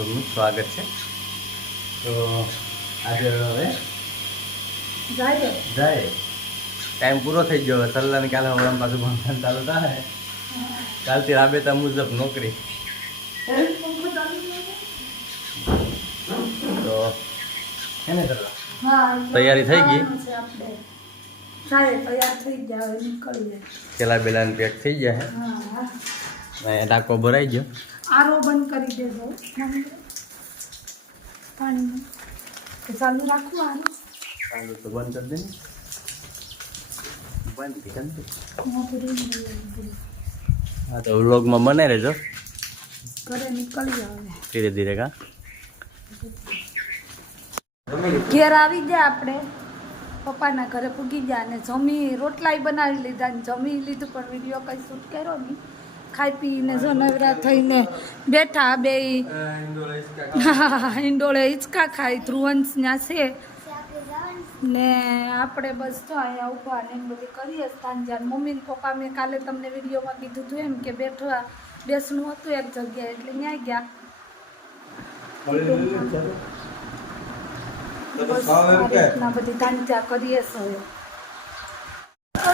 સૌનું સ્વાગત છે. તો આજે હવે જાય. જાય. ટાઈમ પૂરો થઈ ગયો હવે. સલ્લાને કાલે હમણાં પાછું ભણવાનું ચાલુ થાય. કાલથી રાબેતા મુજબ નોકરી. તો એને ને હા તૈયારી થઈ ગઈ? થાય તૈયાર થઈ ગયા હવે પેલા બેલાને પેક થઈ ગયા હે. ટાંકો ભરાઈ ગયો. આરો બંધ કરી દેજો. પાણીનું તો ચાલુ રાખવું આનું ચાલુ તો બંધ કરી દે બંધ કરી હા તો વ્લોગમાં બને રહેજો ઘરે નીકળી હવે ધીરે ધીરે કા ઘેર આવી ગયા આપણે પપ્પાના ઘરે પૂગી ગયા અને જમી રોટલાય બનાવી લીધા જમી લીધું પણ વીડિયો કઈ શૂટ કર્યો નહીં ખાઈ પીને જો નવરા થઈને બેઠા બે ઈંડોળે હિંચકા ખાઈ ધ્રુવંશ ત્યાં છે. ને આપણે બસ જો અહીંયા ઊભા ને એમ બધું કરીએ સાંજે. મમ્મી ને પપ્પા મેં કાલે તમને વિડીયોમાં કીધું હતું એમ કે બેઠવા બેસનું હતું એક જગ્યાએ એટલે ત્યાં ગયા. બસ આ રીતના બધી ધાંચા કરીએ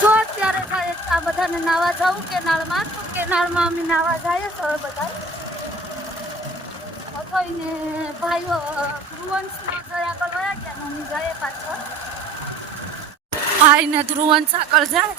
છે? અત્યારે થાય આ બધાને નાવા જવું કેનાળમાં તો કેનાળમાં અમે નાવા જઈએ છો બધા અથોઈને ભાઈઓ ધ્રુવંશના ગયા આગળ વયા ગયા મમ્મી જાય પાછળ? ભાઈને ધ્રુવંશ આગળ જાય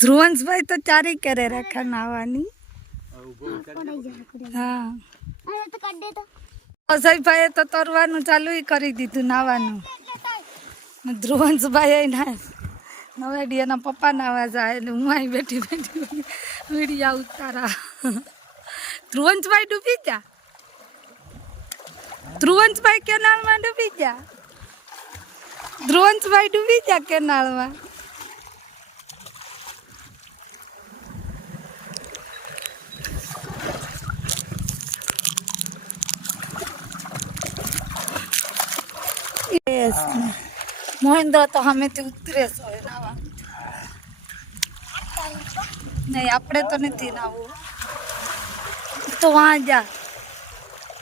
ધ્રુવંશભાઈ તો ચારી કરે રાખા નાવાની. હા. તો તરવાનું ચાલુ કરી દીધું નાવાનું. ધ્રુવંશભાઈ ના નવેડીયાના પપ્પા નાવા જાય ને હું અહીં બેઠી બેઠી વીડિયા ઉતારા. ધ્રુવંશભાઈ ડૂબી ગયા? ધ્રુવંશભાઈ કેનાલમાં ડૂબી ગયા. ધ્રુવંશભાઈ ડૂબી ગયા કેનાલમાં. મહેન્દ્ર તો હમેથી ઉતરે છે નાવા. નહીં, આપણે તો નથી નાવું. તો વાં જા.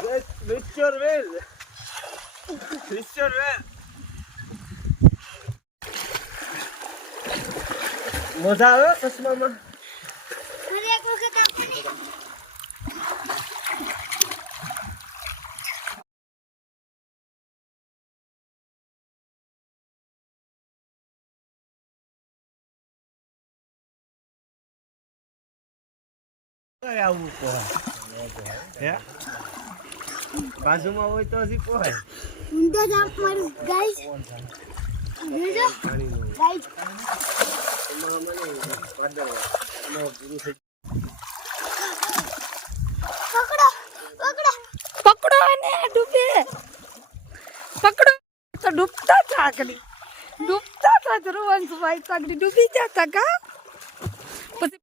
Reach your well. Reach your well. મજા આવે ચશ્મામાં એક વખત આવું પડે બાજુમાં હોય તો હજી પોહાય. ઊંધો જાપ મારું. ગાઈસ જોજો ગાઈસ પકડો પકડો. પકડો અને ડૂબે. પકડો. તો ડૂબતા હતા ડૂબતા હતા ધ્રુવંશભાઈ તો આગળ. ડૂબી જતા કા? પછી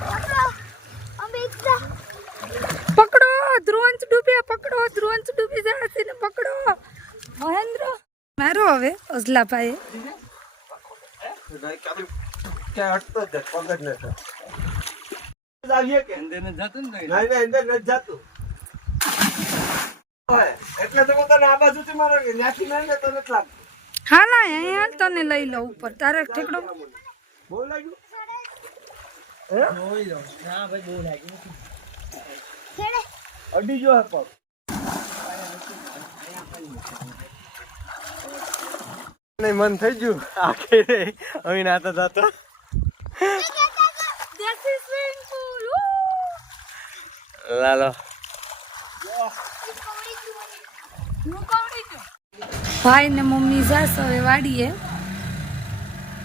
પકડો. પકડો ધ્રુવંશ ડૂબ્યા પકડો ધ્રુવંશ ડૂબી જાય છે પકડો. મહેન્દ્ર. મારો હવે અહીંયા હાલ તને લઈ લઉં ઉપર. તારે ઠેકડો? બહુ લાગ્યું ખેડે અડી જો હે પગ. નહીં મન થઈ ગયું. આખે હવે નાતા જાતો લાલો. ભાઈ ને મમ્મી જાસ હવે વાડીએ.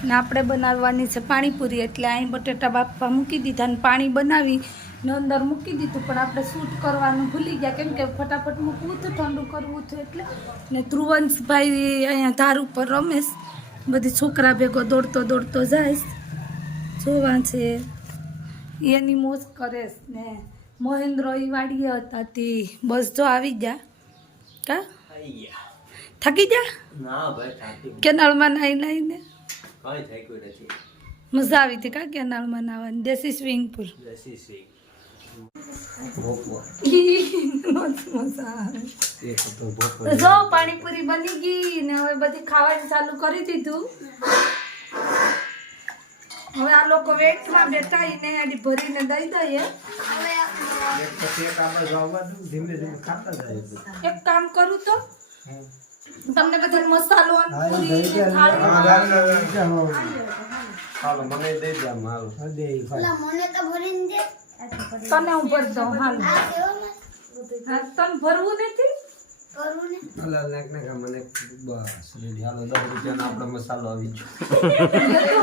ને આપણે બનાવવાની છે પાણીપુરી. એટલે અહીં બટેટા બાફવા મૂકી દીધા ને પાણી બનાવી ને અંદર મૂકી દીધું. પણ આપણે શૂટ કરવાનું ભૂલી ગયા. કેમ કે ફટાફટ મૂકવું હતું ઠંડુ કરવું હતું એટલે. ને ધ્રુવંશભાઈ અહીંયા ધાર ઉપર રમેશ. બધી છોકરા ભેગો દોડતો દોડતો જાય. જોવા છે. એની મોજ કરેશ ને. મહેન્દ્ર એ વાડીએ હતા તે. બસ જો આવી ગયા. કા? થાકી ગયા? કેનાળમાં નાઈ નાઈને કઈ થાક્યું નથી. મજા આવી હતી કા કેનાળમાં નાવાની દેશી સ્વિમિંગ પુલ. દેશી સિંહ મજા આવે તો જો પાણીપુરી બની ગઈ ને હવે બધી ખાવાનું ચાલુ કરી દીધું. હવે આ લોકો વેટમાં બેઠા ને આડી ભરીને દઈ દઈએ. ધીમે ધીમે ખાતા જાય એક કામ કરું તો? તમને બધા મસાલો હાલો મને દે આમ હાલો. મને તો ભરીને દે. તને હું ભરી દઉં હાલ. આ કેવો હા, તને ભરવું નથી? કરું ને અલા નાખ નાખ મને બસ રેડી હાલો દસ રૂપિયાનો આપણો મસાલો આવી ગયો.